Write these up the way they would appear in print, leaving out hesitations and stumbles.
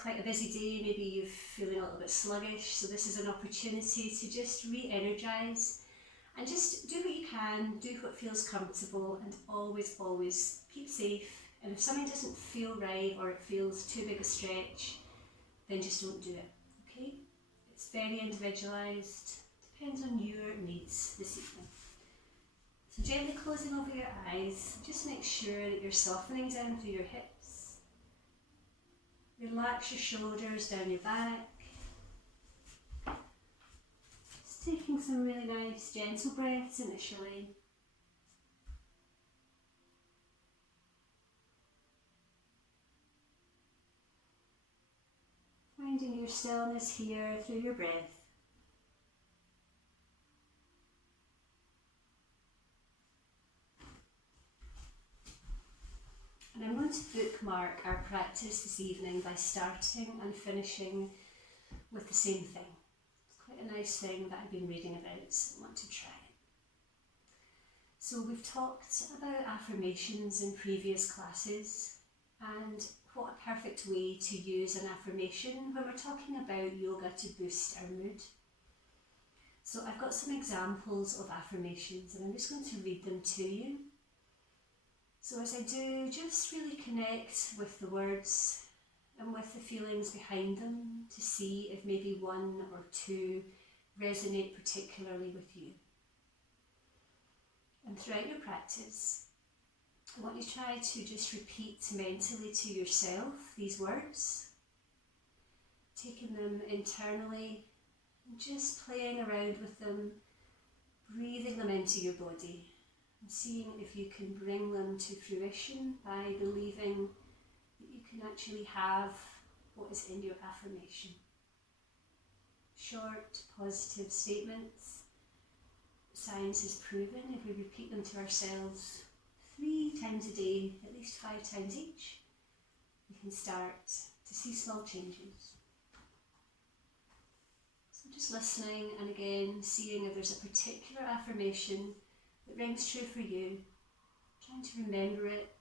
quite a busy day, maybe you're feeling a little bit sluggish, so this is an opportunity to just re-energise and just do what you can, do what feels comfortable, and always keep safe. And if something doesn't feel right or it feels too big a stretch, then just don't do it, okay? It's very individualised, depends on your needs this evening. So gently closing over your eyes, just make sure that you're softening down through your hips. Relax your shoulders down your back. Just taking some really nice gentle breaths initially. Finding your stillness here through your breath. And I'm going to bookmark our practice this evening by starting and finishing with the same thing. It's quite a nice thing that I've been reading about, so I want to try it. So we've talked about affirmations in previous classes, and what a perfect way to use an affirmation when we're talking about yoga to boost our mood. So I've got some examples of affirmations and I'm just going to read them to you. So as I do, just really connect with the words and with the feelings behind them to see if maybe one or two resonate particularly with you. And throughout your practice, I want you to try to just repeat mentally to yourself these words, taking them internally and just playing around with them, breathing them into your body and seeing if you can bring them to fruition by believing that you can actually have what is in your affirmation. Short, positive statements. Science has proven if we repeat them to ourselves 3 times a day, at least 5 times each, we can start to see small changes. So just listening and again seeing if there's a particular affirmation that rings true for you, trying to remember it.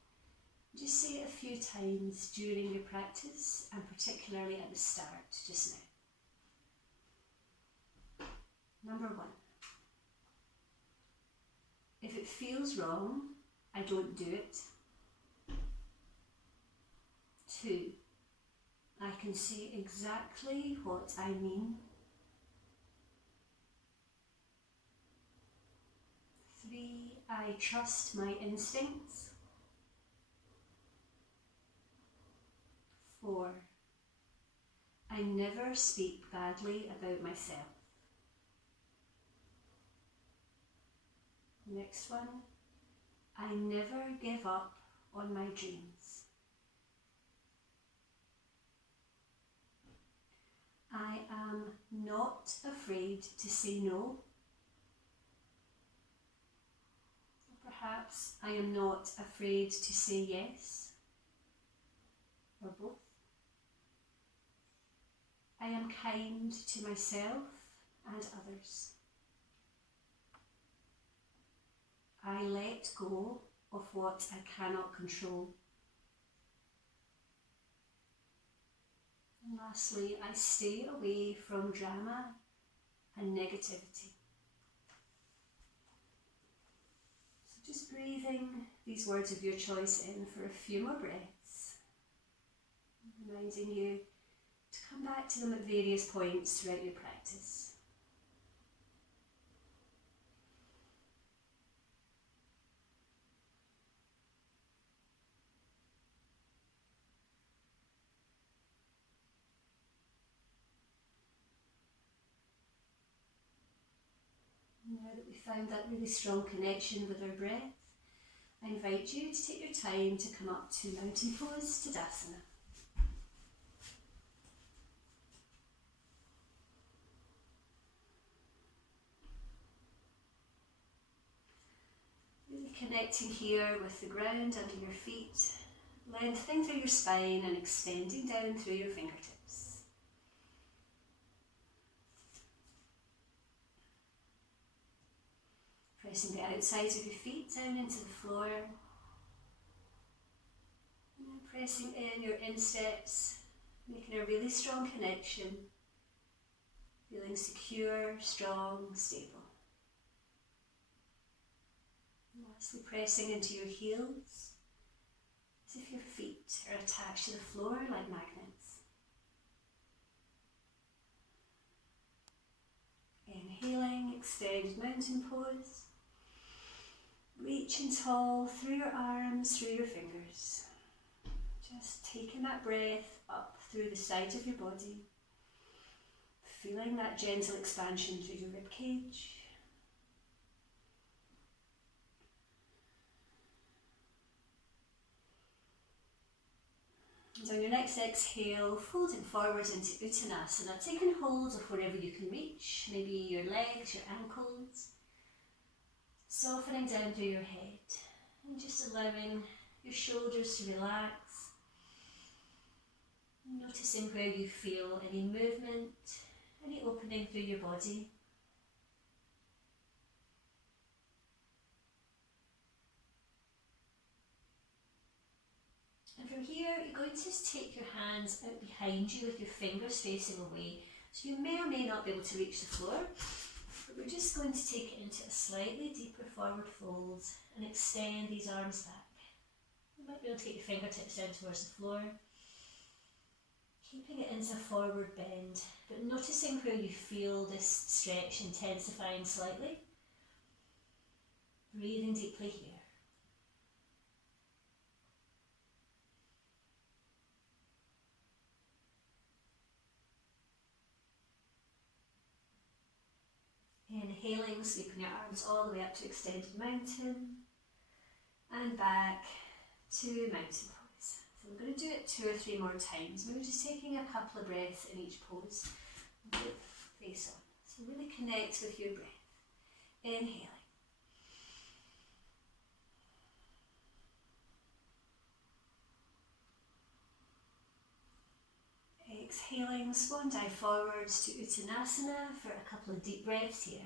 Just say it a few times during your practice and particularly at the start just now. Number 1. If it feels wrong, I don't do it. 2. I can say exactly what I mean. 3. I trust my instincts. 4. I never speak badly about myself. Next one. I never give up on my dreams. I am not afraid to say no. Or perhaps I am not afraid to say yes. Or both. I am kind to myself and others. I let go of what I cannot control. And lastly, I stay away from drama and negativity. So just breathing these words of your choice in for a few more breaths, reminding you to come back to them at various points throughout your practice. Now that we've found that really strong connection with our breath, I invite you to take your time to come up to Mountain Pose, Tadasana. Really connecting here with the ground under your feet, lengthening through your spine and extending down through your fingertips. Pressing the outsides of your feet down into the floor. And pressing in your insteps Making a really strong connection, feeling secure, strong, stable. Lastly, pressing into your heels, as if your feet are attached to the floor like magnets. Inhaling, extended mountain pose. Reaching tall through your arms, through your fingers. Just taking that breath up through the sides of your body. Feeling that gentle expansion through your rib cage. And on your next exhale, folding forwards into Uttanasana, taking hold of wherever you can reach, maybe your legs, your ankles. Softening down through your head and just allowing your shoulders to relax. Noticing where you feel any movement, any opening through your body. And from here, you're going to take your hands out behind you with your fingers facing away. So you may or may not be able to reach the floor. But we're just going to take it into a slightly deeper forward fold and extend these arms back. You might be able to get your fingertips down towards the floor. Keeping it into a forward bend, but noticing where you feel this stretch intensifying slightly. Breathing deeply here. Inhaling, sweeping your arms all the way up to extended mountain and back to mountain pose. So we're going to do it 2 or 3 more times. Maybe just taking a couple of breaths in each pose. Do it face on. So really connect with your breath. Inhaling. Exhaling, swan dive forwards to Uttanasana for a couple of deep breaths here.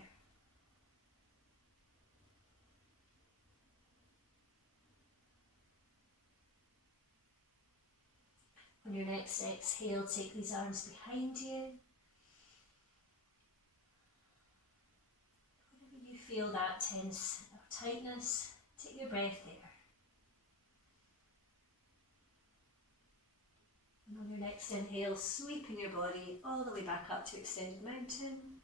On your next exhale, take these arms behind you. Whenever you feel that tense or tightness, take your breath there. And on your next inhale, sweeping your body all the way back up to extended mountain.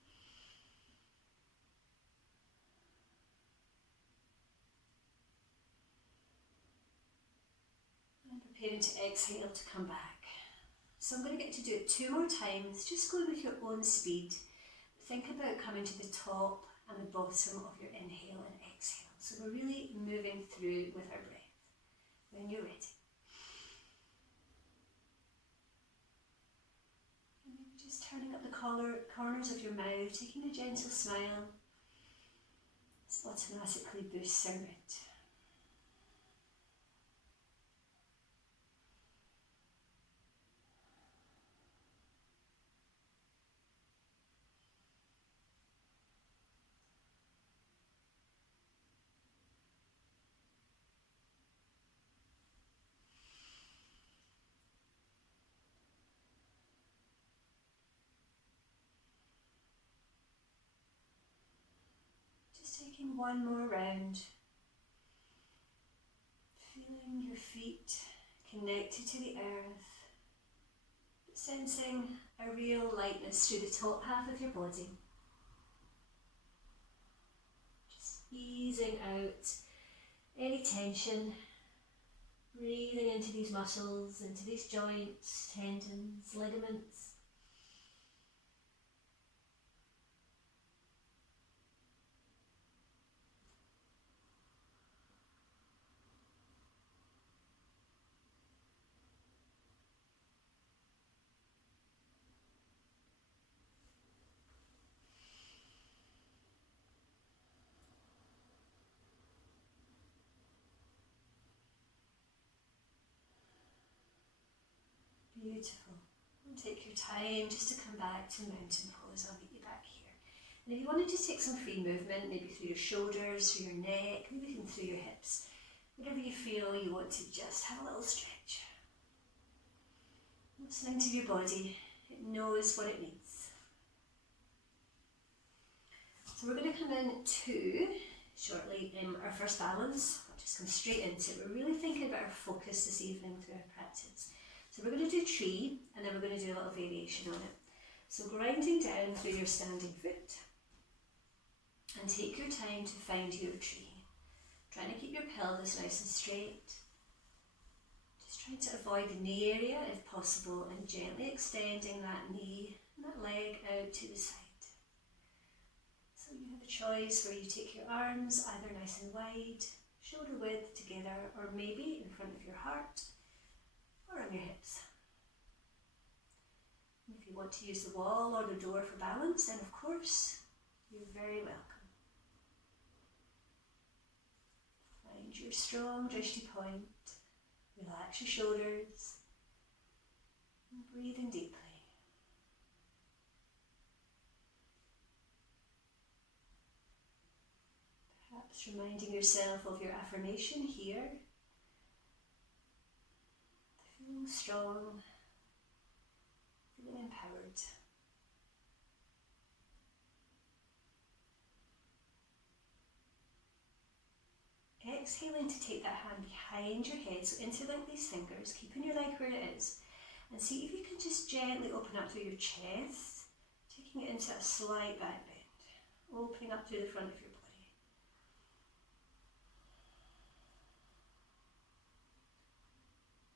And preparing to exhale to come back. So I'm going to get you to do it 2 more times, just going with your own speed. Think about coming to the top and the bottom of your inhale and exhale. So we're really moving through with our breath. When you're ready. Just turning up the corners of your mouth, taking a gentle smile. This automatically boosts our mood. Taking one more round, feeling your feet connected to the earth, sensing a real lightness through the top half of your body. Just easing out any tension, breathing into these muscles, into these joints, tendons, ligaments. Beautiful. And take your time just to come back to mountain pose. I'll meet you back here. And if you want to just take some free movement, maybe through your shoulders, through your neck, maybe even through your hips, whatever you feel you want to just have a little stretch. Listening to your body, it knows what it needs. So we're going to come into, shortly, our first balance. I'll just come straight into it. We're really thinking about our focus this evening through our practice. So we're going to do tree, and then we're going to do a little variation on it. So grinding down through your standing foot, and take your time to find your tree. Trying to keep your pelvis nice and straight. Just trying to avoid the knee area if possible, and gently extending that knee and that leg out to the side. So you have a choice where you take your arms either nice and wide, shoulder width together, or maybe in front of your heart or on your hips. And if you want to use the wall or the door for balance, then of course, you're very welcome. Find your strong drishti point, relax your shoulders, and breathe in deeply. Perhaps reminding yourself of your affirmation here, feeling strong, feeling empowered. Exhaling to take that hand behind your head, so interlink these fingers, keeping your leg where it is, and see if you can just gently open up through your chest, taking it into a slight back bend, opening up through the front of your body.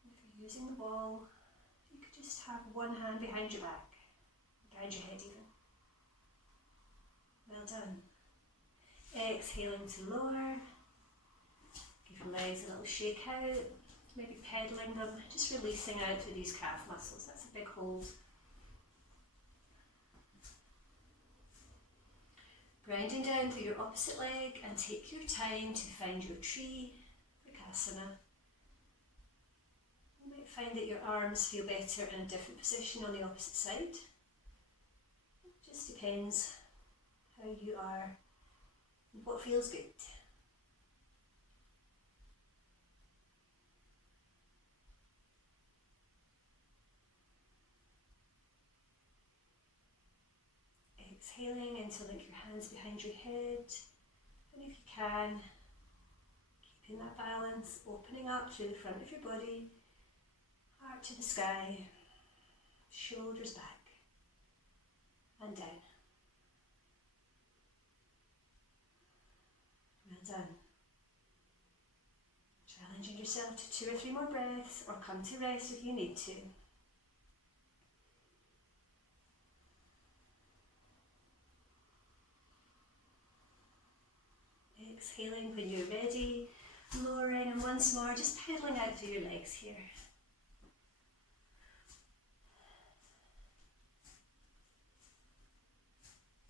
If you're using the wall, you could just have one hand behind your back, behind your head even. Well done. Exhaling to lower. Give your legs a little shake out, maybe pedaling them, just releasing out through these calf muscles. That's a big hold. Grinding down through your opposite leg, and take your time to find your tree, Vrikasana. You might find that your arms feel better in a different position on the opposite side. It just depends how you are and what feels good. Exhaling until link your hands behind your head, and if you can, keeping that balance, opening up through the front of your body, heart to the sky, shoulders back and down. Well done. Challenging yourself to 2 or 3 more breaths, or come to rest if you need to. Exhaling when you're ready, lowering, and once more just pedaling out through your legs here.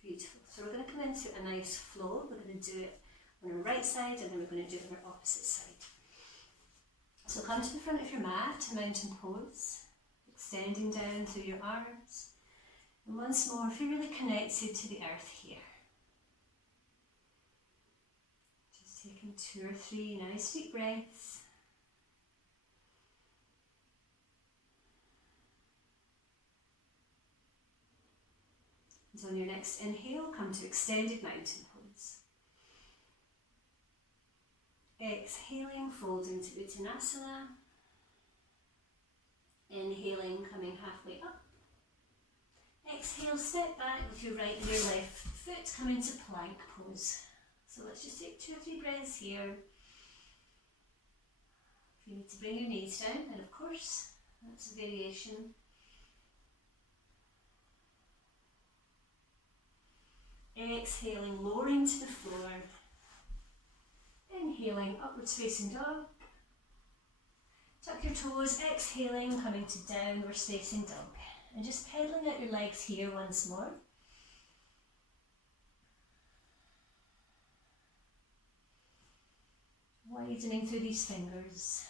Beautiful. So we're going to come into a nice flow. We're going to do it on our right side, and then we're going to do it on our opposite side. So come to the front of your mat, mountain pose, extending down through your arms. And once more, feel really connected to the earth here. Taking 2 or 3 nice deep breaths. And on your next inhale, come to extended mountain pose. Exhaling, folding to Uttanasana. Inhaling, coming halfway up. Exhale, step back with your right and your left foot, come into plank pose. So let's just take 2 or 3 breaths here. If you need to bring your knees down, then of course, that's a variation. Exhaling, lowering to the floor. Inhaling, upwards facing dog. Tuck your toes, exhaling, coming to downwards facing dog. And just pedaling out your legs here once more. Widening through these fingers.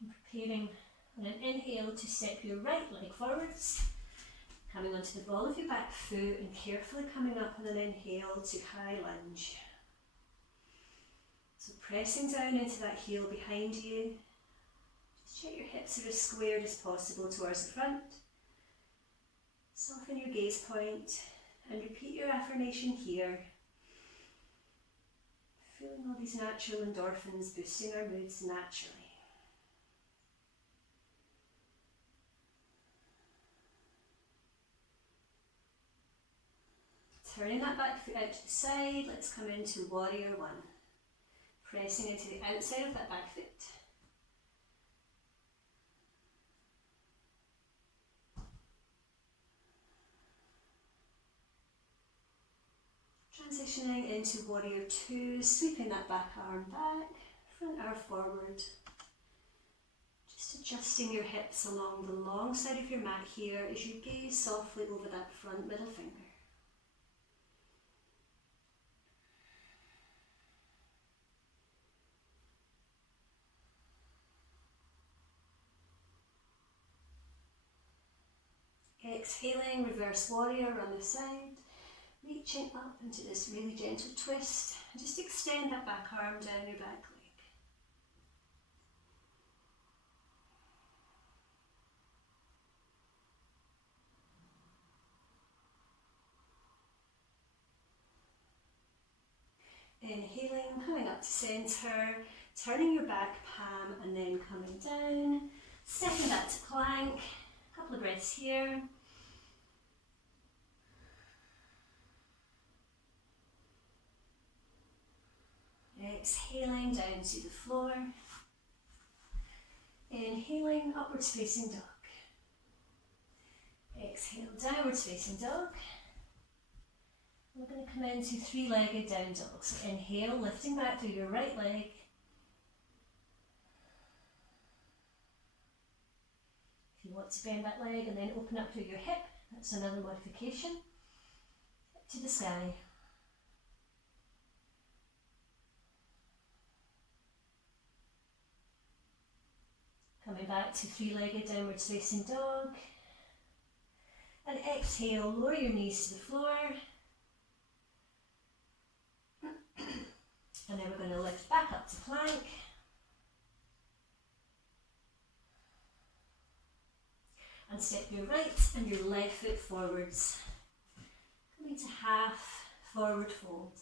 And preparing on an inhale to step your right leg forwards. Coming onto the ball of your back foot and carefully coming up on an inhale to high lunge. So pressing down into that heel behind you Just check your hips are as squared as possible towards the front. Soften your gaze point and repeat your affirmation here. Feeling all these natural endorphins boosting our moods naturally. Turning that back foot out to the side, let's come into Warrior One. Pressing into the outside of that back foot. Transitioning into Warrior Two, sweeping that back arm back, front arm forward. Just adjusting your hips along the long side of your mat here as you gaze softly over that front middle finger. Exhaling, reverse warrior on the side, reaching up into this really gentle twist. And just extend that back arm down your back leg. Inhaling, coming up to centre, turning your back palm and then coming down, stepping back to plank. A couple of breaths here. Exhaling down to the floor. Inhaling, upwards facing dog. Exhale, downwards facing dog. We're going to come into three-legged down dog. So inhale, lifting back through your right leg. If you want to bend that leg and then open up through your hip, that's another modification. Hip to the sky. Coming back to three-legged downwards facing dog. And exhale, lower your knees to the floor. And then we're going to lift back up to plank. And step your right and your left foot forwards. Coming to half forward fold.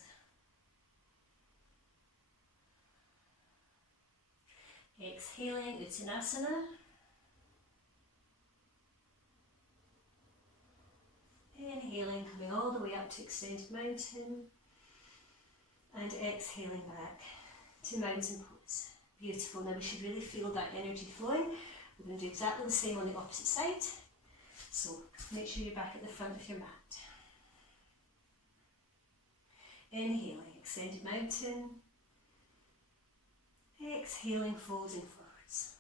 Exhaling, Uttanasana. Inhaling, coming all the way up to extended mountain. And exhaling back to mountain pose. Beautiful. Now we should really feel that energy flowing. We're going to do exactly the same on the opposite side. So make sure you're back at the front of your mat. Inhaling, extended mountain. Exhaling, folding forwards.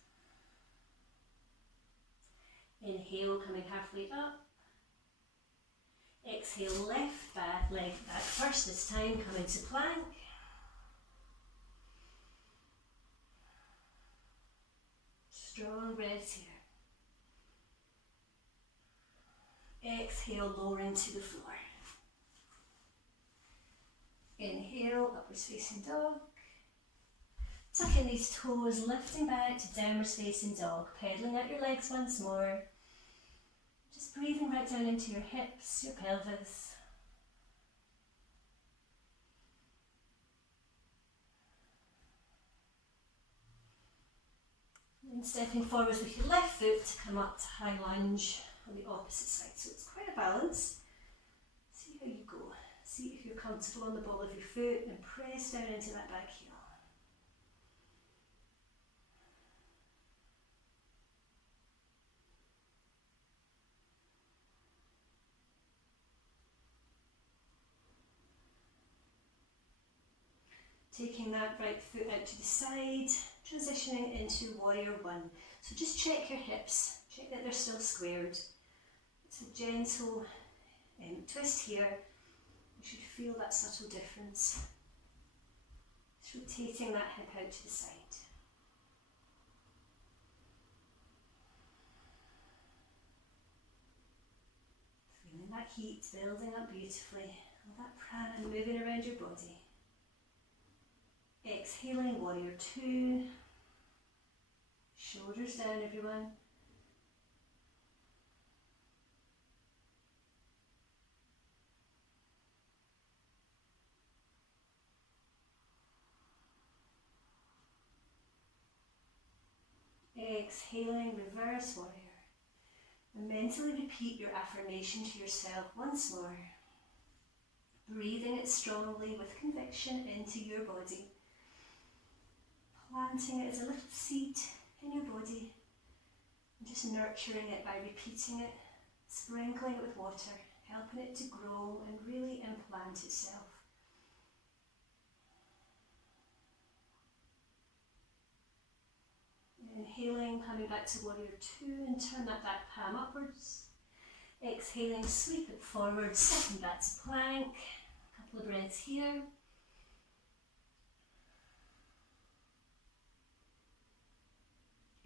Inhale, coming halfway up. Exhale, left back, leg back first this time, come into plank. Strong breaths here. Exhale, lowering to the floor. Inhale, upwards facing dog. Tucking these toes, lifting back to downwards facing dog. Pedaling out your legs once more. Just breathing right down into your hips, your pelvis. And stepping forwards with your left foot to come up to high lunge on the opposite side. So it's quite a balance. See how you go. See if you're comfortable on the ball of your foot and press down into that back heel. Taking that right foot out to the side, transitioning into Warrior One. So just check your hips, check that they're still squared. It's a gentle twist here. You should feel that subtle difference. Just rotating that hip out to the side. Feeling that heat building up beautifully, all that prana moving around your body. Exhaling, Warrior Two. Shoulders down, everyone. Exhaling, reverse warrior. And mentally repeat your affirmation to yourself once more. Breathing it strongly with conviction into your body. Planting it as a little seed in your body. And just nurturing it by repeating it, sprinkling it with water, helping it to grow and really implant itself. Inhaling, coming back to warrior two and turn that back palm upwards. Exhaling, sweep it forward, stepping back to plank. A couple of breaths here.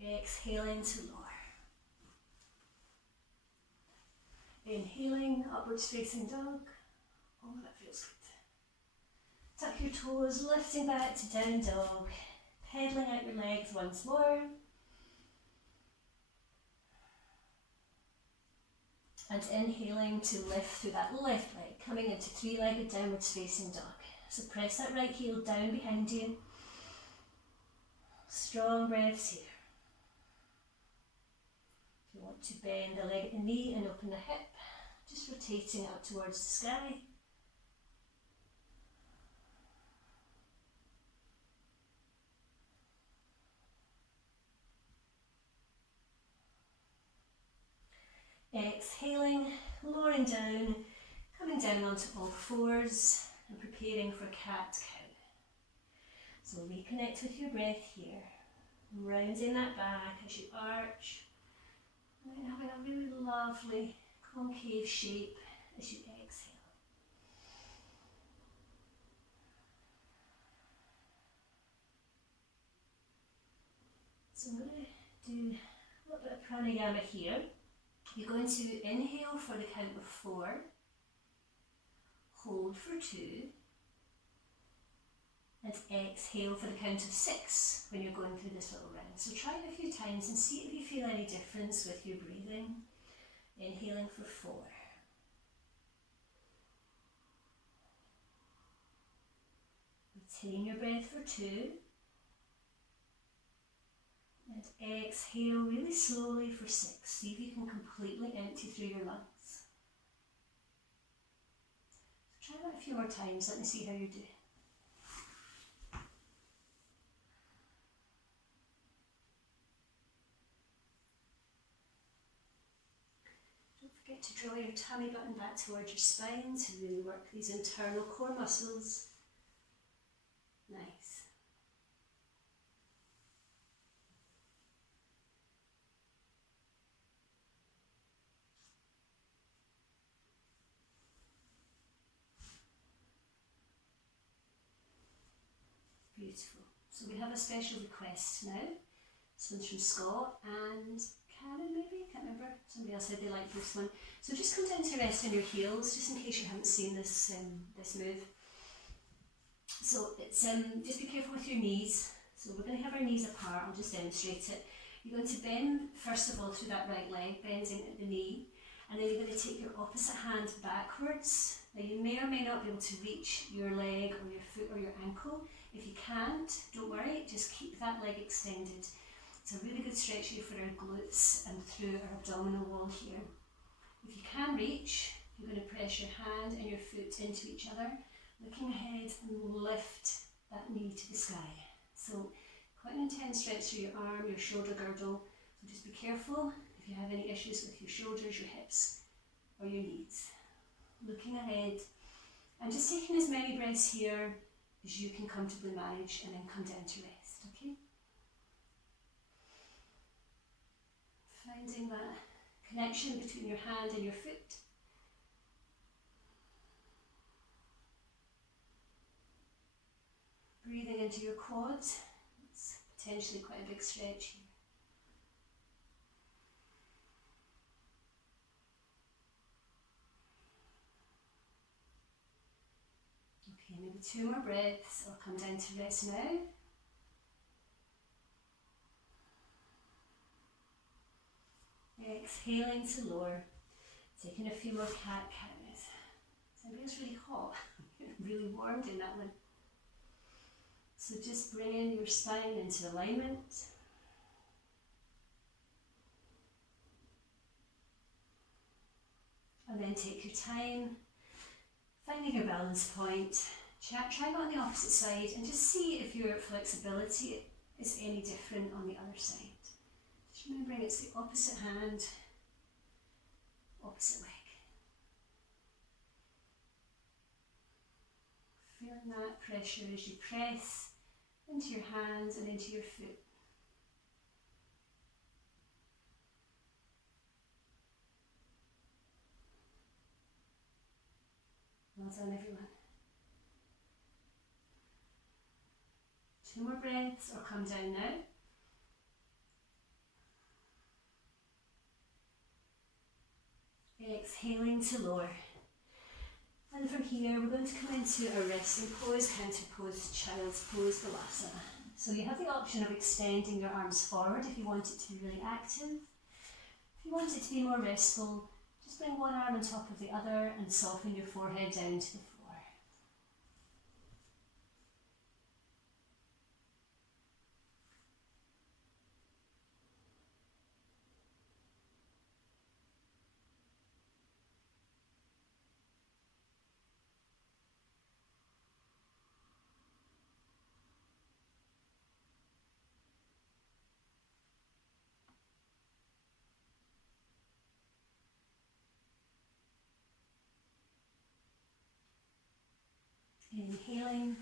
Exhaling to lower. Inhaling, upwards facing dog. Oh, that feels good. Tuck your toes, lifting back to down dog. Pedaling out your legs once more. And inhaling to lift through that left leg, coming into three-legged downwards facing dog. So press that right heel down behind you. Strong breaths here. If you want to bend the leg at the knee and open the hip, just rotating up towards the sky. Exhaling, lowering down, coming down onto all fours and preparing for cat-cow. So reconnect with your breath here, rounding that back as you arch, and having a really lovely concave shape as you exhale. So I'm going to do a little bit of pranayama here. You're going to inhale for the count of 4, hold for 2, and exhale for the count of 6 when you're going through this little round. So try it a few times and see if you feel any difference with your breathing. Inhaling for 4. Retain your breath for 2. And exhale really slowly for 6. See if you can completely empty through your lungs. So try that a few more times. Let me see how you do. Don't forget to draw your tummy button back towards your spine to really work these internal core muscles. Nice. Beautiful. So we have a special request now. This one's from Scott and Karen maybe, can't remember. Somebody else said they liked this one. So just come down to rest on your heels, just in case you haven't seen this this move. So it's just be careful with your knees. So we're going to have our knees apart. I'll just demonstrate it. You're going to bend first of all through that right leg, bending at the knee, and then you're going to take your opposite hand backwards. Now you may or may not be able to reach your leg or your foot or your ankle. If you can't, don't worry, just keep that leg extended. It's a really good stretch here for our glutes and through our abdominal wall here. If you can reach, you're going to press your hand and your foot into each other, looking ahead and lift that knee to the sky. So quite an intense stretch through your arm, your shoulder girdle. So just be careful if you have any issues with your shoulders, your hips or your knees. Looking ahead and just taking as many breaths here as you can comfortably manage and then come down to rest, okay? Finding that connection between your hand and your foot. Breathing into your quads. It's potentially quite a big stretch here. Okay, maybe 2 more breaths. I'll come down to rest now. Exhaling to lower. Taking a few more cat-cows. Somebody's really hot. Really warm doing that one. So just bringing your spine into alignment. And then take your time, finding your balance point. Try it on the opposite side and just see if your flexibility is any different on the other side. Just remembering it's the opposite hand, opposite leg. Feeling that pressure as you press into your hands and into your foot. Well done, everyone. 2 more breaths or come down now. Exhaling to lower. And from here we're going to come into a resting pose, counter pose, child's pose, Shavasana. So you have the option of extending your arms forward if you want it to be really active. If you want it to be more restful, just bring one arm on top of the other and soften your forehead down to the floor. Inhaling,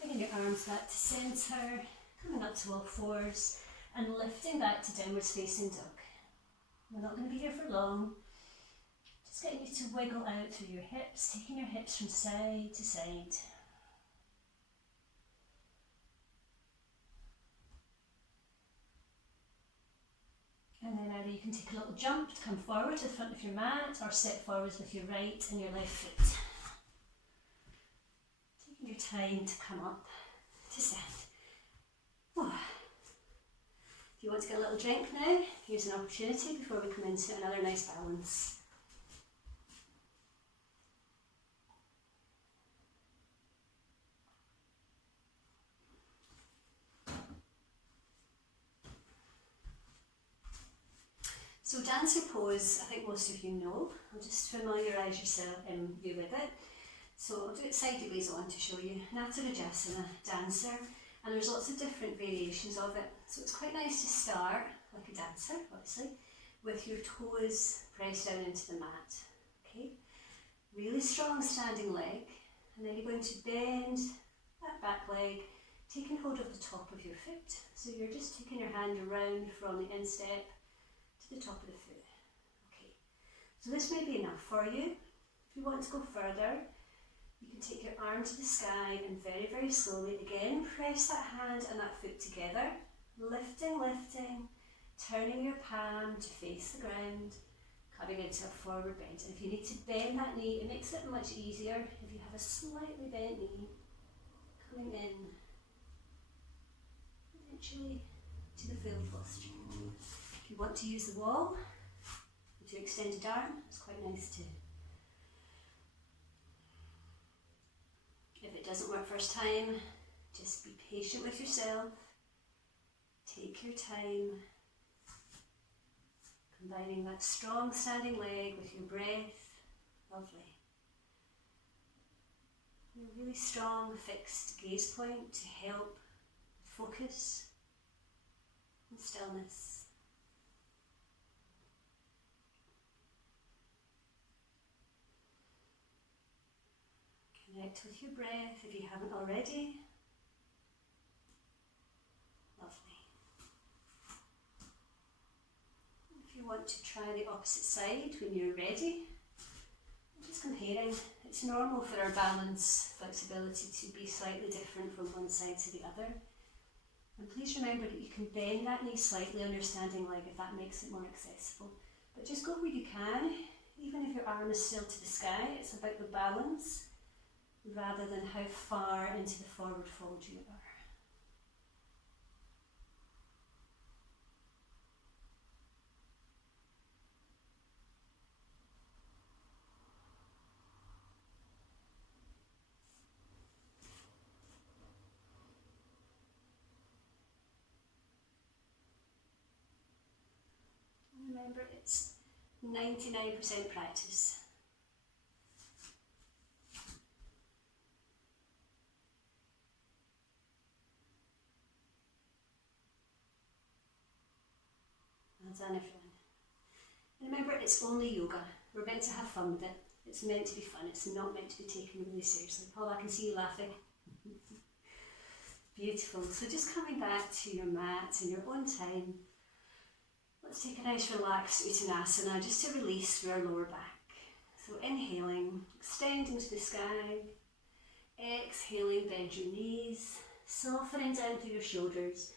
bringing your arms back to centre, coming up to all fours and lifting back to downwards facing dog. We're not going to be here for long, just getting you to wiggle out through your hips, taking your hips from side to side. And then either you can take a little jump to come forward to the front of your mat or step forwards with your right and your left foot. Your time to come up to stand. Oh. If you want to get a little drink now, here's an opportunity before we come into another nice balance. So dancer pose, I think most of you know. I'll just familiarise you with it. So I'll do it sideways on to show you. Untitled dancer, and there's lots of different variations of it. So it's quite nice to start, like a dancer, obviously, with your toes pressed down into the mat. Okay, really strong standing leg, and then you're going to bend that back leg, taking hold of the top of your foot. So you're just taking your hand around from the instep to the top of the foot. Okay, so this may be enough for you. If you want to go further, you can take your arm to the sky and very, very slowly again press that hand and that foot together, lifting, turning your palm to face the ground, coming into a forward bend. And if you need to bend that knee, it makes it much easier if you have a slightly bent knee, coming in eventually to the full posture. If you want to use the wall with your extended arm, it's quite nice too. If it doesn't work first time, just be patient with yourself. Take your time, combining that strong standing leg with your breath. Lovely. And a really strong fixed gaze point to help focus and stillness. Connect with your breath if you haven't already. Lovely. If you want to try the opposite side when you're ready, just comparing. It's normal for our balance, flexibility to be slightly different from one side to the other. And please remember that you can bend that knee slightly on your standing leg if that makes it more accessible. But just go where you can, even if your arm is still to the sky. It's about the balance rather than how far into the forward fold you are. Remember, it's 99% practice. Well done, everyone. And remember, it's only yoga. We're meant to have fun with it. It's meant to be fun. It's not meant to be taken really seriously. Paul, I can see you laughing. Beautiful. So just coming back to your mat in your own time. Let's take a nice relaxed Uttanasana just to release through our lower back. So inhaling, extending to the sky. Exhaling, bend your knees, softening down through your shoulders.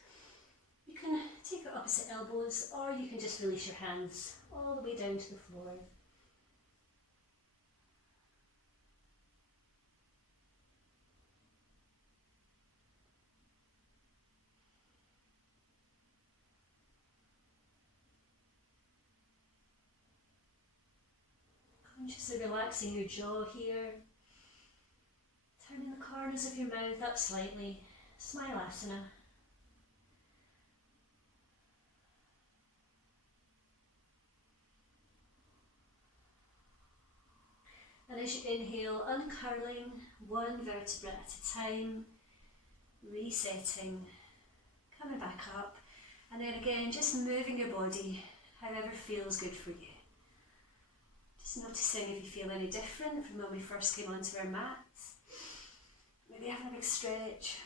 You can take your opposite elbows, or you can just release your hands all the way down to the floor. Consciously relaxing your jaw here. Turning the corners of your mouth up slightly. Smilasana. And as you inhale, uncurling one vertebra at a time, resetting, coming back up, and then again just moving your body however feels good for you. Just noticing if you feel any different from when we first came onto our mats. Maybe having a big stretch.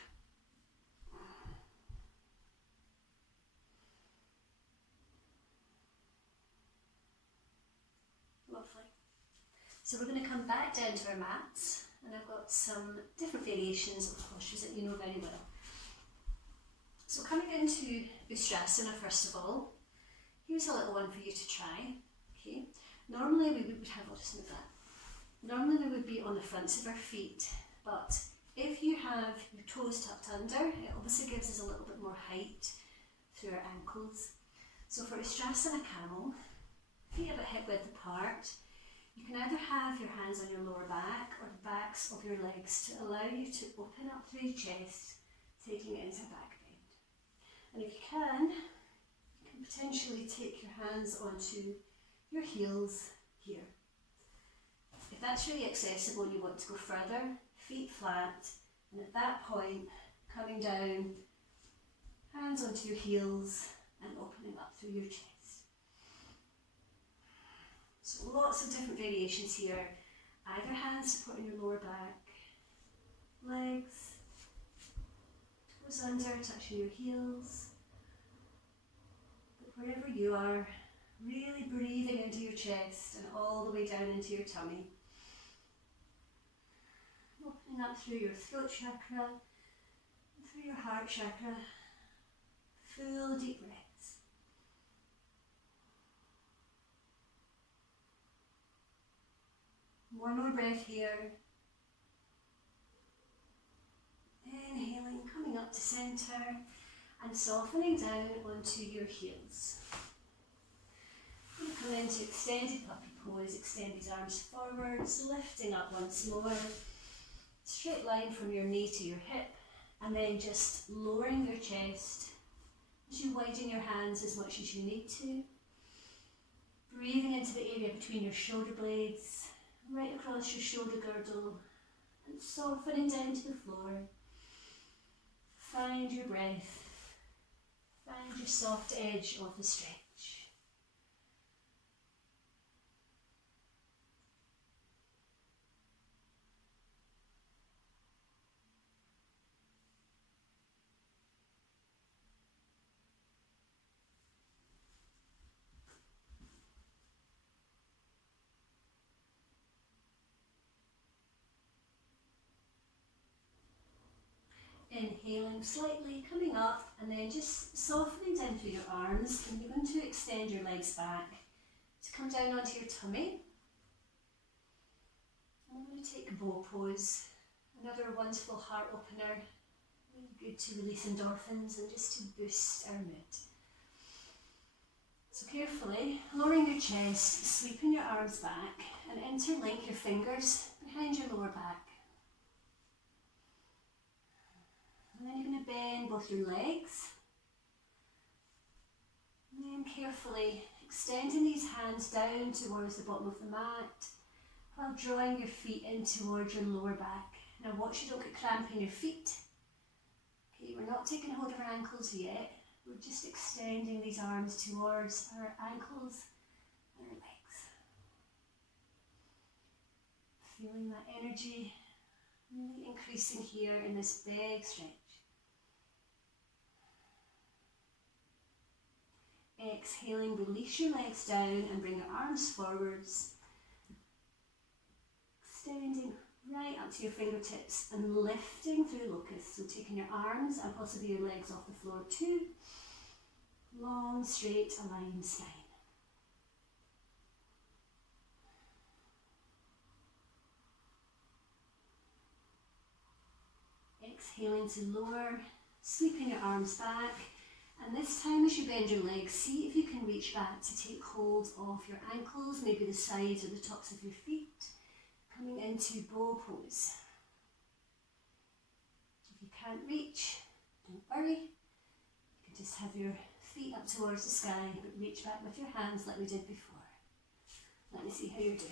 Lovely. So we're going to come back down to our mats, and I've got some different variations of postures that you know very well. So coming into Ustrasana first of all, here's a little one for you to try. Okay. Normally we would have, I'll just move that. Normally we would be on the fronts of our feet, but if you have your toes tucked under, it obviously gives us a little bit more height through our ankles. So for Ustrasana Camel, feet a bit hip width apart, you can either have your hands on your lower back or the backs of your legs to allow you to open up through your chest, taking it into a back bend. And if you can potentially take your hands onto your heels here. If that's really accessible and you want to go further, feet flat, and at that point, coming down, hands onto your heels and opening up through your chest. So lots of different variations here. Either hand supporting your lower back, legs, toes under, touching your heels. But wherever you are, really breathing into your chest and all the way down into your tummy. Opening up through your throat chakra, through your heart chakra. Full deep breaths. One more breath here. Inhaling, coming up to center and softening down onto your heels. Come into extended puppy pose, extend these arms forwards, lifting up once more. Straight line from your knee to your hip, and then just lowering your chest as you widen your hands as much as you need to. Breathing into the area between your shoulder blades, right across your shoulder girdle, and softening down to the floor. Find your breath, find your soft edge of the stretch. Inhaling slightly, coming up, and then just softening down through your arms, and you're going to extend your legs back to come down onto your tummy. And I'm going to take bow pose, another wonderful heart opener, really good to release endorphins and just to boost our mood. So carefully, lowering your chest, sweeping your arms back, and interlink your fingers behind your lower back. And then you're going to bend both your legs. And then carefully Extending these hands down towards the bottom of the mat while drawing your feet in towards your lower back. Now watch you don't get cramp in your feet. Okay, we're not taking hold of our ankles yet. We're just extending these arms towards our ankles and our legs. Feeling that energy really increasing here in this big stretch. Exhaling, release your legs down and bring your arms forwards. Extending right up to your fingertips and lifting through locust. So taking your arms and possibly your legs off the floor too. Long, straight, aligned spine. Exhaling to lower, sweeping your arms back. And this time as you bend your legs, see if you can reach back to take hold of your ankles, maybe the sides or the tops of your feet. Coming into bow pose. If you can't reach, don't worry. You can just have your feet up towards the sky, but reach back with your hands like we did before. Let me see how you're doing.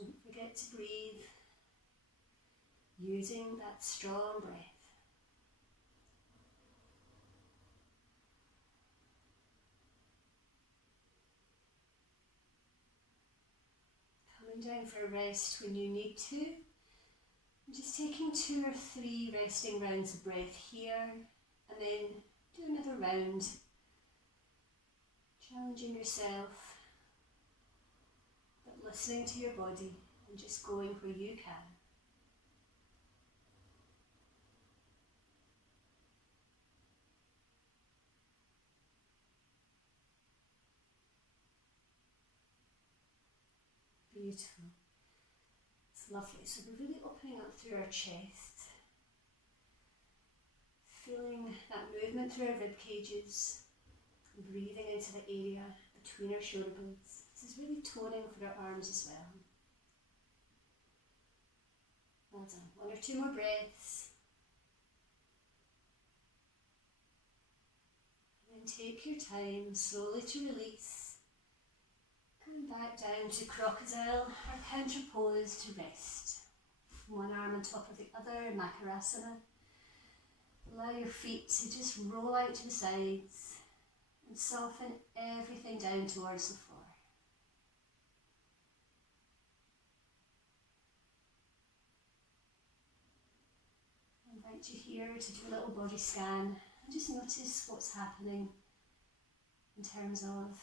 Don't forget to breathe, using that strong breath. Down for a rest when you need to. I'm just taking 2 or 3 resting rounds of breath here and then do another round, challenging yourself but listening to your body and just going where you can. Beautiful. It's lovely. So we're really opening up through our chest, feeling that movement through our rib cages, and breathing into the area between our shoulder blades. This is really toning for our arms as well. Well done. 1 or 2 more breaths. And then take your time slowly to release. Coming back down to crocodile or counter pose to rest. One arm on top of the other, Makarasana. Allow your feet to just roll out to the sides and soften everything down towards the floor. I invite you here to do a little body scan and just notice what's happening in terms of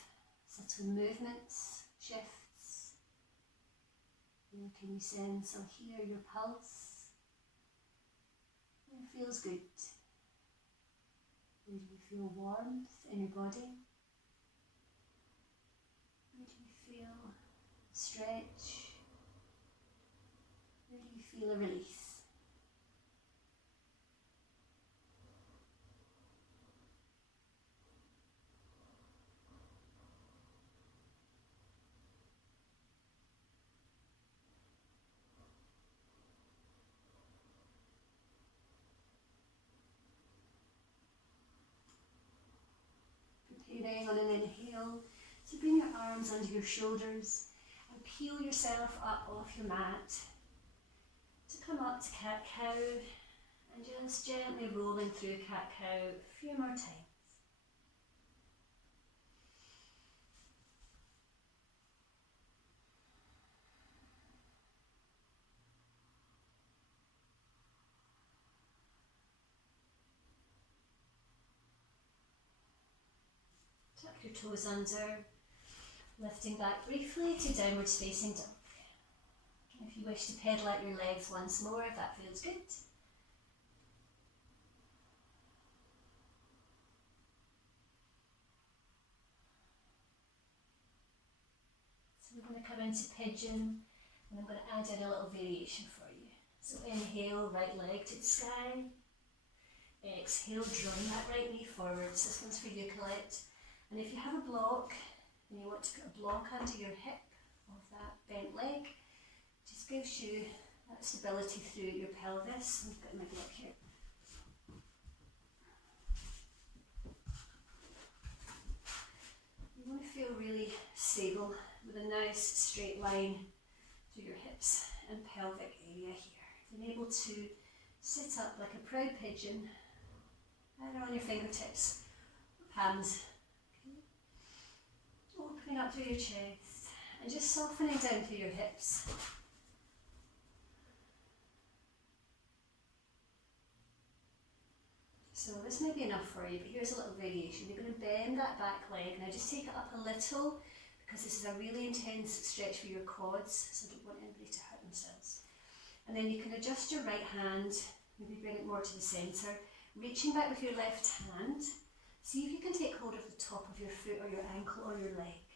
subtle movements, shifts. Where can you sense or hear your pulse? Where feels good? Where do you feel warmth in your body? Where do you feel a stretch? Where do you feel a release? Preparing on an inhale to bring your arms under your shoulders and peel yourself up off your mat to come up to cat-cow and just gently rolling through cat-cow a few more times. Tuck your toes under, lifting back briefly to downward facing dog. If you wish to pedal out your legs once more, if that feels good. So we're going to come into pigeon, and I'm going to add in a little variation for you. So inhale, right leg to the sky. Exhale, drawing that right knee forwards. This one's for you, Colette. And if you have a block, and you want to put a block under your hip of that bent leg, just gives you that stability through your pelvis. I've got my block here. spine to your hips and pelvic area here. Being able to sit up like a proud pigeon, either on your fingertips or palms. Okay. Opening up through your chest and just softening down through your hips. So this may be enough for you, but here's a little variation. You're going to bend that back leg. Now just take it up a little, because this is a really intense stretch for your quads, so I don't want anybody to hurt themselves. And then you can adjust your right hand, maybe bring it more to the centre, reaching back with your left hand. See if you can take hold of the top of your foot or your ankle or your leg.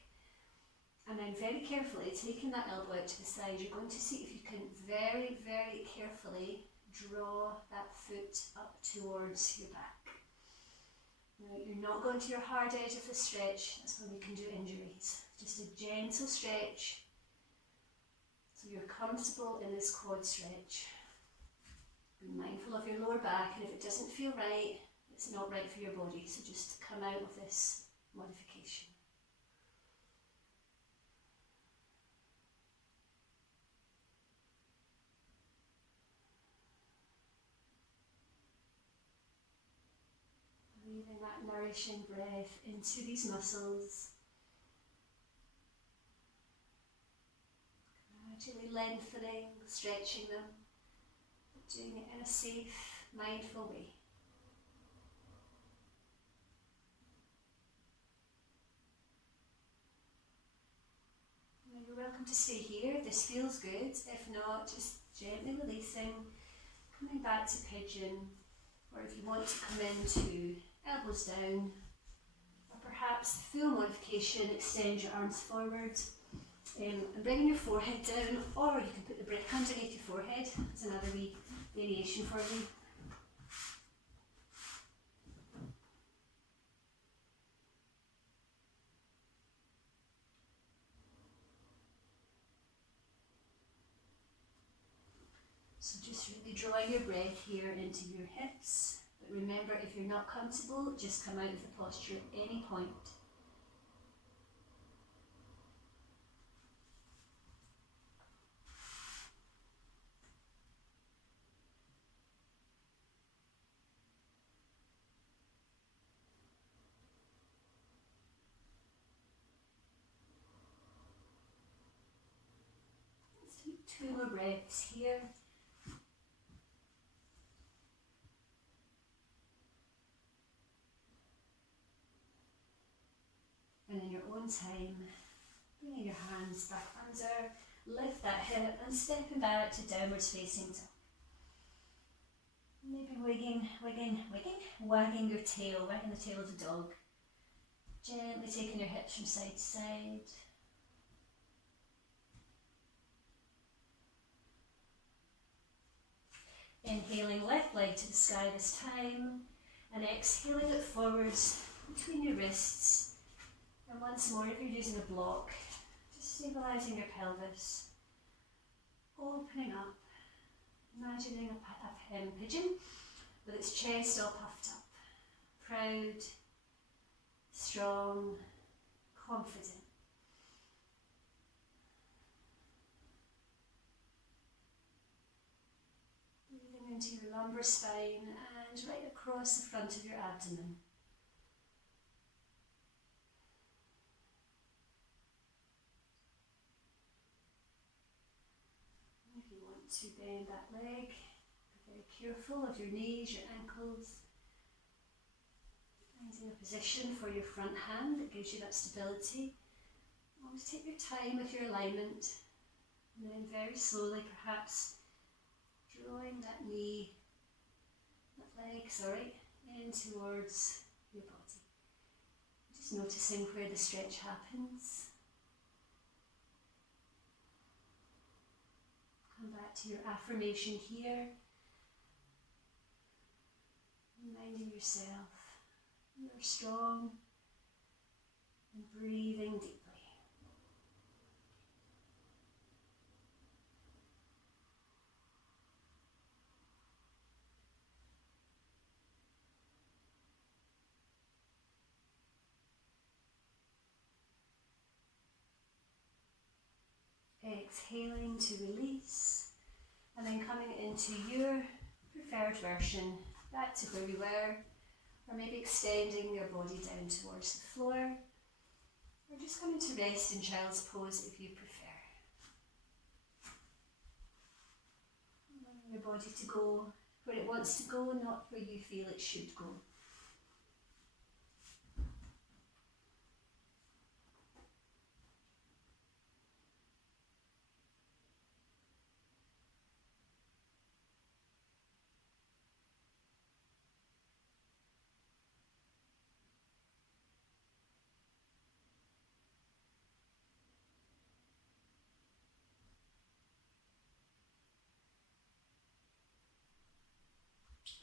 And then very carefully, taking that elbow out to the side, you're going to see if you can very, very carefully draw that foot up towards your back. Now, you're not going to your hard edge of the stretch, that's when we can do injuries. Just a gentle stretch, so you're comfortable in this quad stretch. Be mindful of your lower back, and if it doesn't feel right, it's not right for your body, so just come out of this modification. Breathing that nourishing breath into these muscles. Gradually lengthening, stretching them, but doing it in a safe, mindful way. Now you're welcome to stay here if this feels good. If not, just gently releasing, coming back to pigeon, or if you want to come into elbows down, or perhaps full modification, extend your arms forward and bringing your forehead down, or you can put the brick underneath your forehead. That's another wee variation for you. So just really drawing your breath here into your hips. But remember, if you're not comfortable, just come out of the posture at any point. Let's take 2 more breaths here. And in your own time, bringing your hands back under, lift that hip and stepping back to downwards facing dog. Maybe wagging your tail, wagging the tail of the dog. Gently taking your hips from side to side. Inhaling left leg to the sky this time, and exhaling it forwards between your wrists. And once more, if you're using a block, just stabilising your pelvis, opening up, imagining a pigeon with its chest all puffed up, proud, strong, confident. Breathing into your lumbar spine and right across the front of your abdomen. To bend that leg, be very careful of your knees, your ankles. Finding a position for your front hand that gives you that stability. Always take your time with your alignment, and then very slowly perhaps drawing that leg in towards your body. Just noticing where the stretch happens. Come back to your affirmation here, reminding yourself you're strong and breathing deeply. Exhaling to release, and then coming into your preferred version, back to where we were, or maybe extending your body down towards the floor, or just coming to rest in child's pose if you prefer. Allowing your body to go where it wants to go, not where you feel it should go.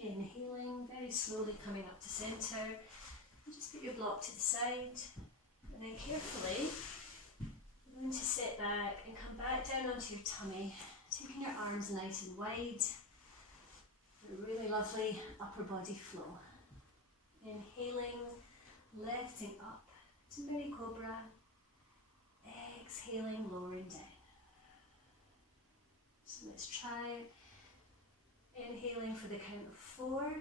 Inhaling, very slowly coming up to centre. And just put your block to the side, and then carefully you're going to sit back and come back down onto your tummy, taking your arms nice and wide. A really lovely upper body flow. Inhaling, lifting up to mini cobra. Exhaling, lowering down. So let's try. Inhaling for the count of 4.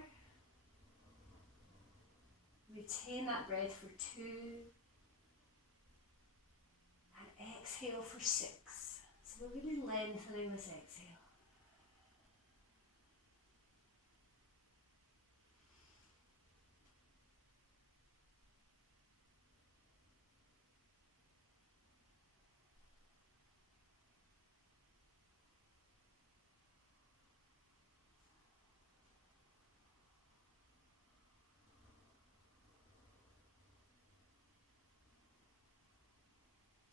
Retain that breath for 2. And exhale for 6. So we're really lengthening this exhale.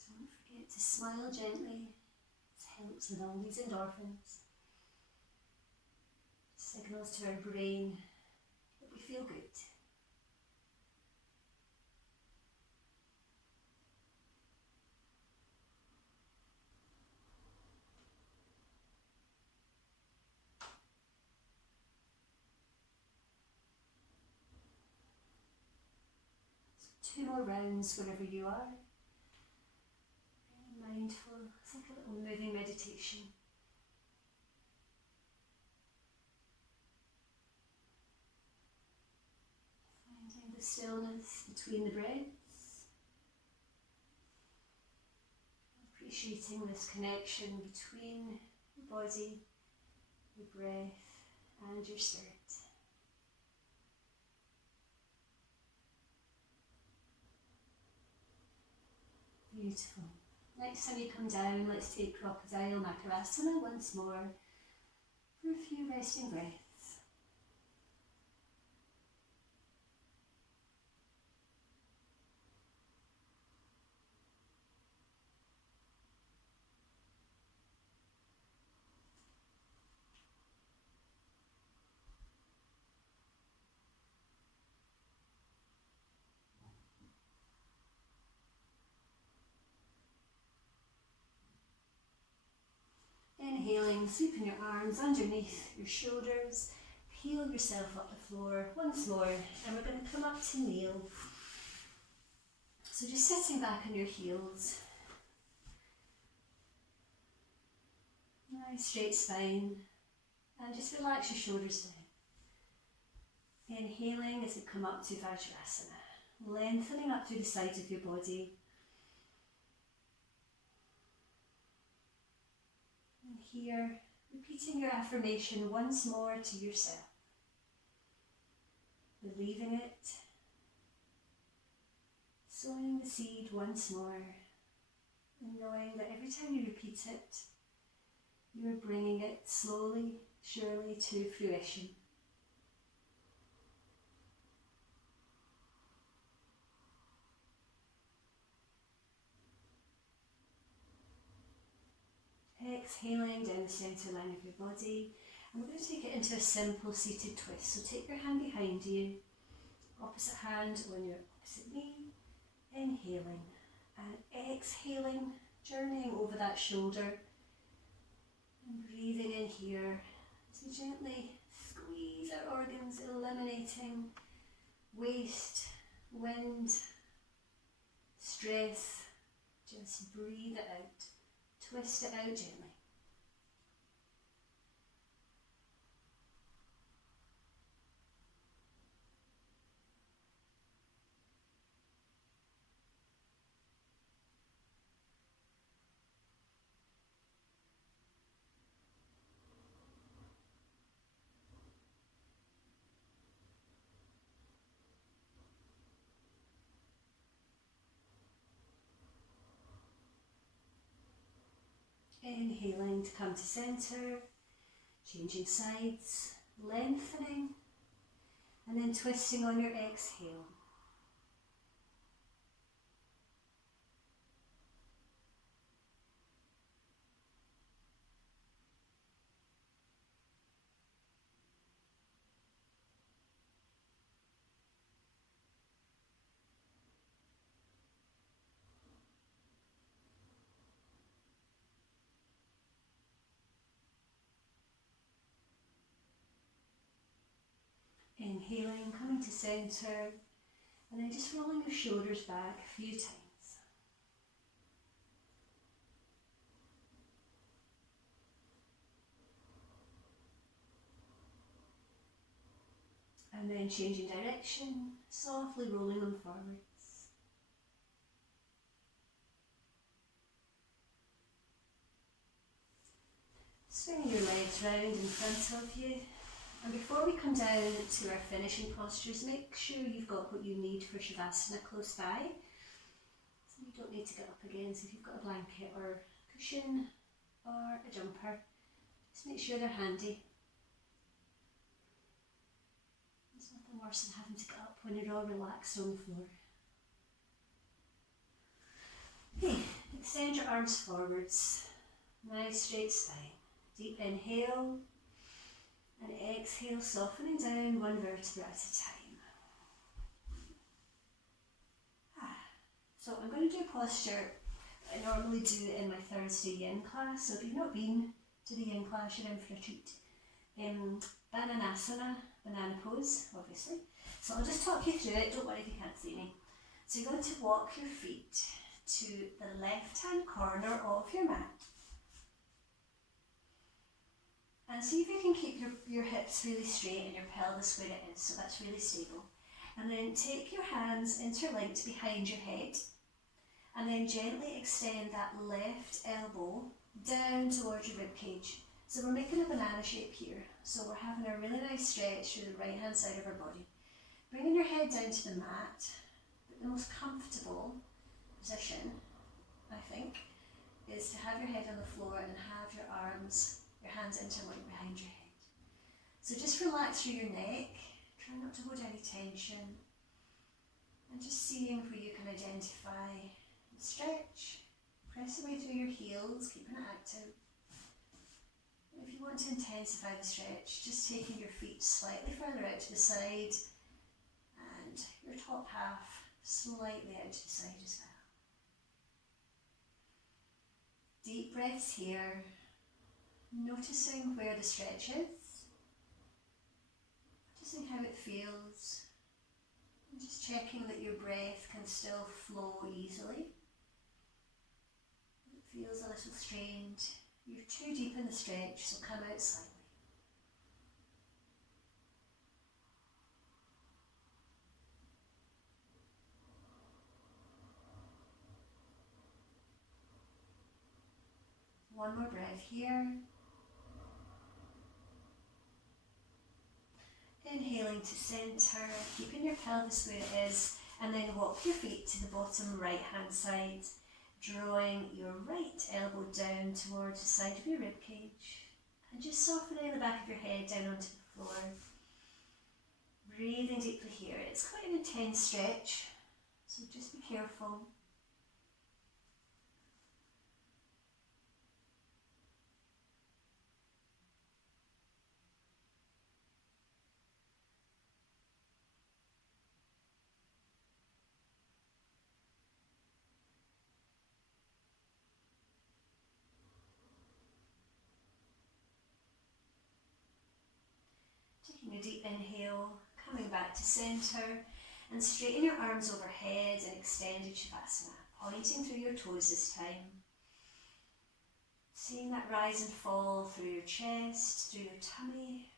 Don't forget to smile gently. This helps with all these endorphins. Signals to our brain that we feel good. So 2 more rounds wherever you are. Mindful, it's like a little moving meditation. Finding the stillness between the breaths. Appreciating this connection between your body, your breath, and your spirit. Beautiful. Next time you come down, let's take Crocodile Makarasana once more for a few resting breaths. Inhaling, sweeping your arms underneath your shoulders, peel yourself up the floor once more, and we're going to come up to kneel. So just sitting back on your heels, nice straight spine, and just relax your shoulders down. Inhaling as we come up to Vajrasana, lengthening up through the sides of your body. And here, repeating your affirmation once more to yourself. Believing it. Sowing the seed once more. And knowing that every time you repeat it, you're bringing it slowly, surely to fruition. Exhaling down the centre line of your body, and we're going to take it into a simple seated twist. So take your hand behind you, opposite hand on your opposite knee, inhaling and exhaling, journeying over that shoulder, and breathing in here as we gently squeeze our organs, eliminating waste, wind, stress. Just breathe it out. Twist it out gently. Inhaling to come to centre, changing sides, lengthening, and then twisting on your exhale. Inhaling, coming to centre, and then just rolling your shoulders back a few times. And then changing direction, softly rolling them forwards. Swinging your legs round in front of you. And before we come down to our finishing postures, make sure you've got what you need for Shavasana close by. So you don't need to get up again, so if you've got a blanket or cushion or a jumper, just make sure they're handy. There's nothing worse than having to get up when you're all relaxed on the floor. Okay, extend your arms forwards, nice straight spine. Deep inhale. And exhale, softening down one vertebra at a time. So I'm going to do a posture I normally do in my Thursday yin class. So if you've not been to the yin class, you're in for a treat. Banana pose, obviously. So I'll just talk you through it, don't worry if you can't see me. So you're going to walk your feet to the left-hand corner of your mat. And see if you can keep your hips really straight and your pelvis where it is, so that's really stable. And then take your hands interlinked behind your head, and then gently extend that left elbow down towards your rib cage. So we're making a banana shape here, so we're having a really nice stretch through the right hand side of our body. Bringing your head down to the mat, but the most comfortable position, I think, is to have your head on the floor and have your hands interlinked behind your head. So just relax through your neck, try not to hold any tension, and just seeing where you can identify the stretch. Press away through your heels, keeping it active. And if you want to intensify the stretch, just taking your feet slightly further out to the side and your top half slightly out to the side as well. Deep breaths here. Noticing where the stretch is, noticing how it feels, and just checking that your breath can still flow easily. If it feels a little strained, you're too deep in the stretch, so come out slightly. One more breath here. Inhaling to centre, keeping your pelvis where it is, and then walk your feet to the bottom right hand side, drawing your right elbow down towards the side of your rib cage, and just softening the back of your head down onto the floor. Breathing deeply here. It's quite an intense stretch, so just be careful. Taking a deep inhale, coming back to centre, and straighten your arms overhead and extended Shavasana, pointing through your toes this time. Seeing that rise and fall through your chest, through your tummy.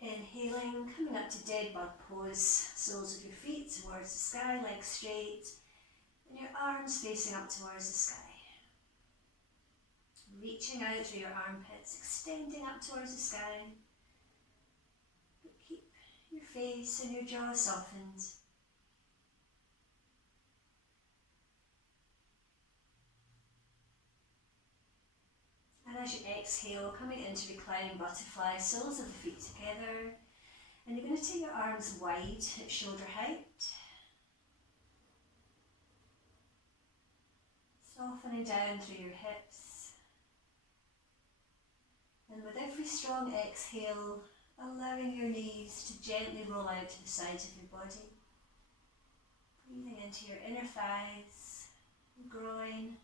Inhaling, coming up to Deadbod Pose, soles of your feet towards the sky, legs straight, and your arms facing up towards the sky. Reaching out through your armpits, extending up towards the sky. But keep your face and your jaw softened. And as you exhale, coming into reclining butterfly, soles of the feet together. And you're going to take your arms wide at shoulder height. Softening down through your hips. And with every strong exhale, allowing your knees to gently roll out to the sides of your body. Breathing into your inner thighs, your groin,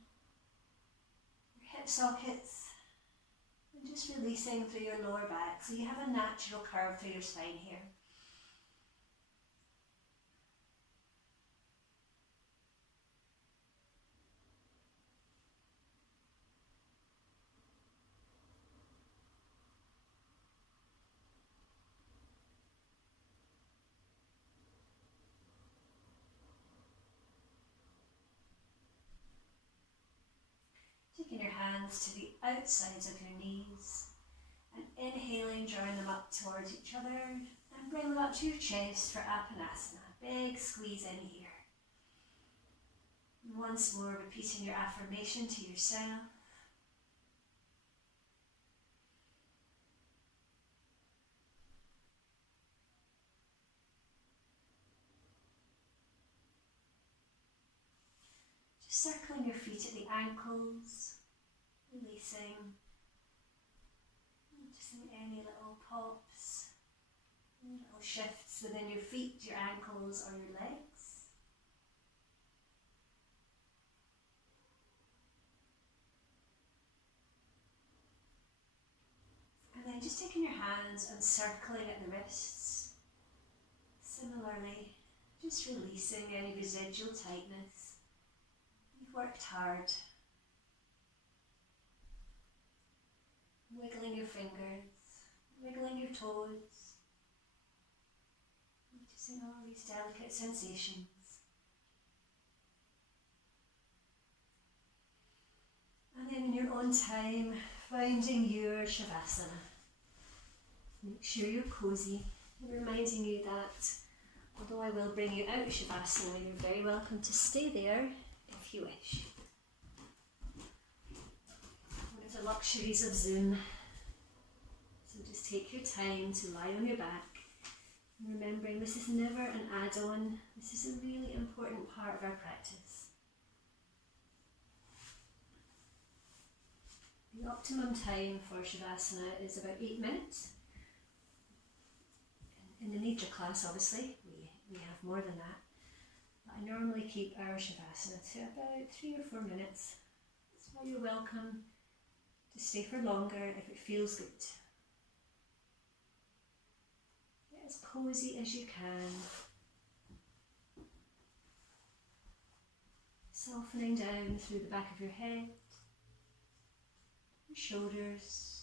your hip sockets. And just releasing through your lower back, so you have a natural curve through your spine here. Taking your hands to the outsides of your knees. And inhaling, drawing them up towards each other, and bring them up to your chest for Affirmations. Big squeeze in here. And once more, repeating your affirmation to yourself. Just circling your feet at the ankles, releasing. Noticing any little pops, little shifts within your feet, your ankles or your legs. And then just taking your hands and circling at the wrists. Similarly, just releasing any residual tightness. You've worked hard. Wiggling your fingers, wiggling your toes, noticing all these delicate sensations. And then in your own time, finding your Shavasana. Make sure you're cozy, and reminding you that although I will bring you out of Shavasana, you're very welcome to stay there if you wish. The luxuries of Zoom. So just take your time to lie on your back, remembering this is never an add-on. This is a really important part of our practice. The optimum time for Shavasana is about 8 minutes. In the Nidra class, obviously, we have more than that. But I normally keep our Shavasana to about 3 or 4 minutes. That's why you're welcome to stay for longer if it feels good. Get as cozy as you can. Softening down through the back of your head, your shoulders,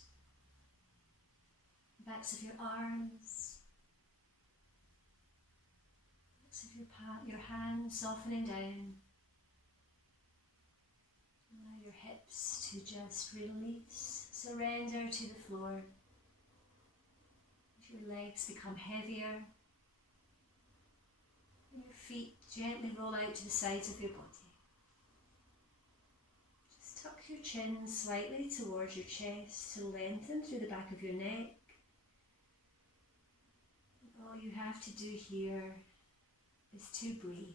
the backs of your arms, backs of your hands, softening down. Allow your hips to just release, surrender to the floor. As your legs become heavier, and your feet gently roll out to the sides of your body. Just tuck your chin slightly towards your chest to lengthen through the back of your neck. And all you have to do here is to breathe.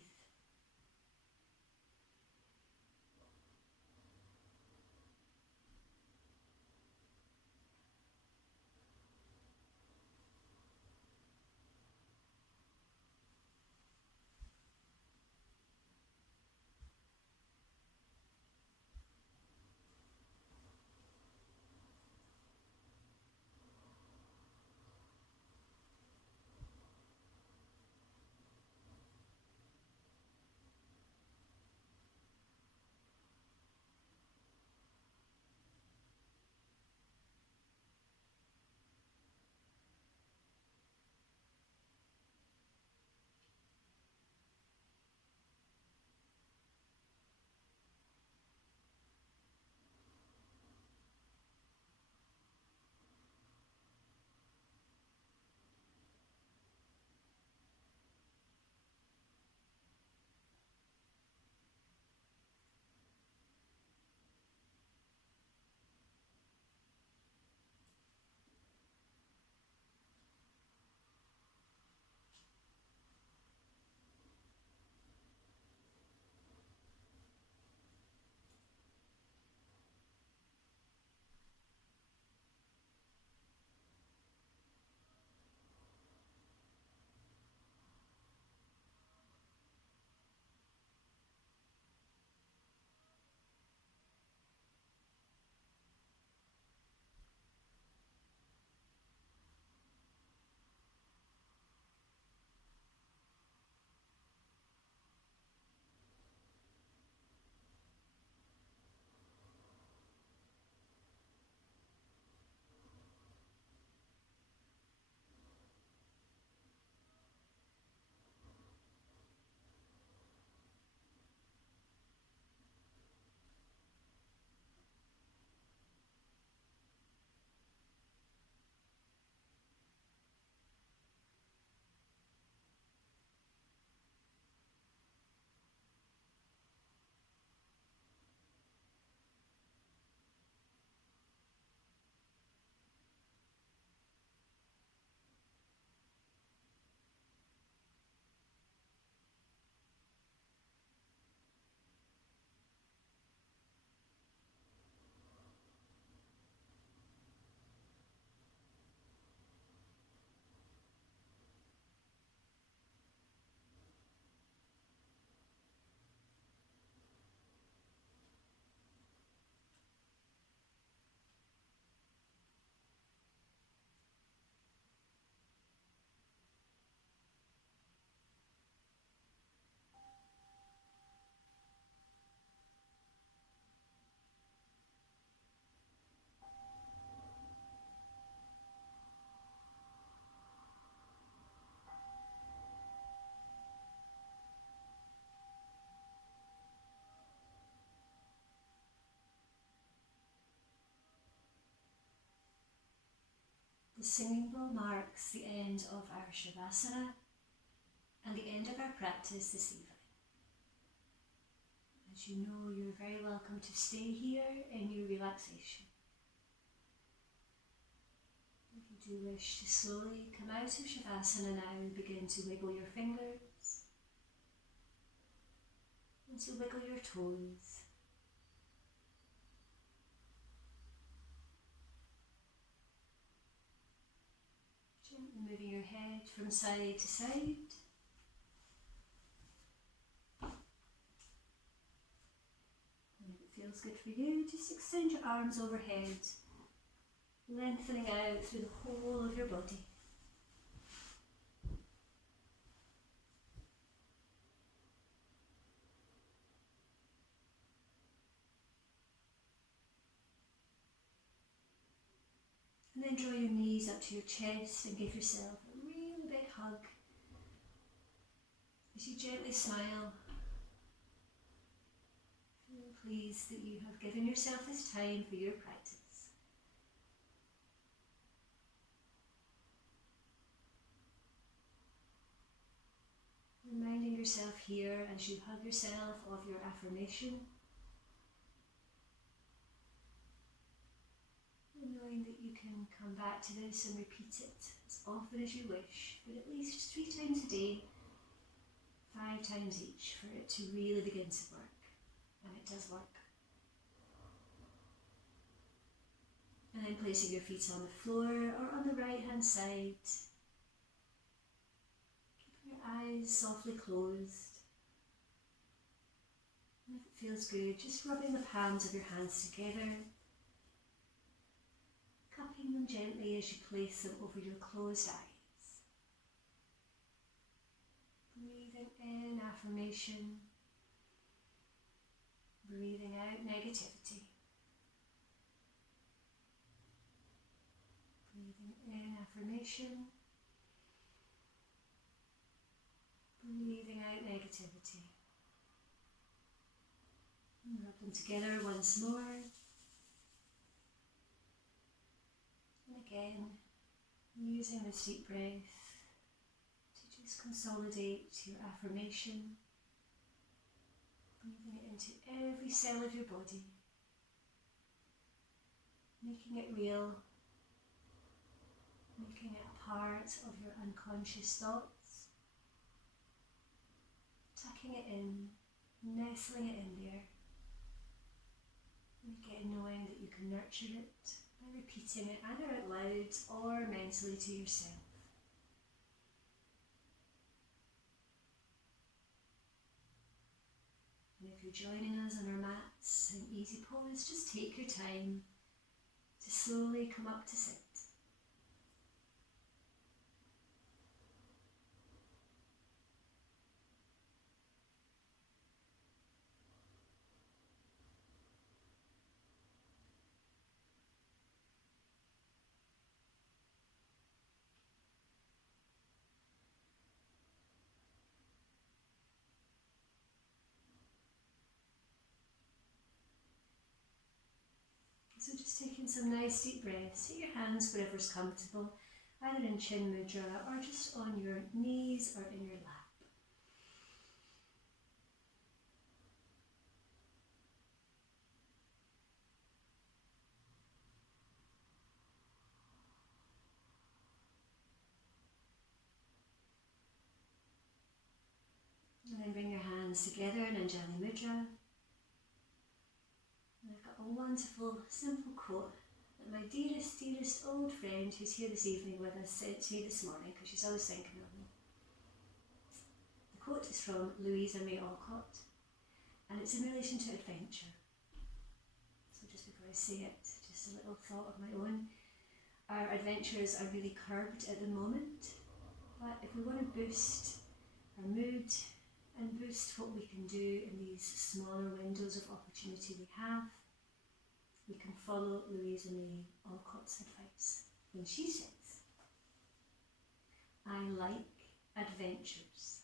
The singing bowl marks the end of our Shavasana and the end of our practice this evening. As you know, you're very welcome to stay here in your relaxation. If you do wish to slowly come out of Shavasana now and begin to wiggle your fingers and to wiggle your toes. Gently moving your head from side to side. And if it feels good for you, just extend your arms overhead, lengthening out through the whole of your body. And then draw your knees up to your chest and give yourself a really big hug as you gently smile. Feel pleased that you have given yourself this time for your practice. Reminding yourself here as you hug yourself of your affirmation. And knowing that you can come back to this and repeat it as often as you wish, but at least 3 times a day, 5 times each, for it to really begin to work. And it does work. And then placing your feet on the floor or on the right hand side. Keeping your eyes softly closed. And if it feels good, just rubbing the palms of your hands together. Cupping them gently as you place them over your closed eyes. Breathing in affirmation. Breathing out negativity. Breathing in affirmation. Breathing out negativity. And rub them together once more. And again, using this deep breath to just consolidate your affirmation. Breathing it into every cell of your body. Making it real. Making it a part of your unconscious thoughts. Tucking it in, nestling it in there. And again, knowing that you can nurture it by repeating it either out loud or mentally to yourself. And if you're joining us on our mats in easy pose, just take your time to slowly come up to sit. So just taking some nice deep breaths. Take your hands wherever's comfortable, either in chin mudra or just on your knees or in your lap. And then bring your hands together in Anjali Mudra. And I've got a wonderful, simple quote that my dearest, dearest old friend who's here this evening with us said to me this morning, because she's always thinking of me. The quote is from Louisa May Alcott, and it's in relation to adventure. So just before I say it, just a little thought of my own. Our adventures are really curbed at the moment, but if we want to boost our mood and boost what we can do in these smaller windows of opportunity we have, we can follow Louisa May Alcott's advice when she says, I like adventures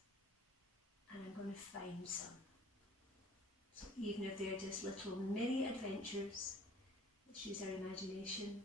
and I'm going to find some. So even if they're just little mini adventures, let's use our imagination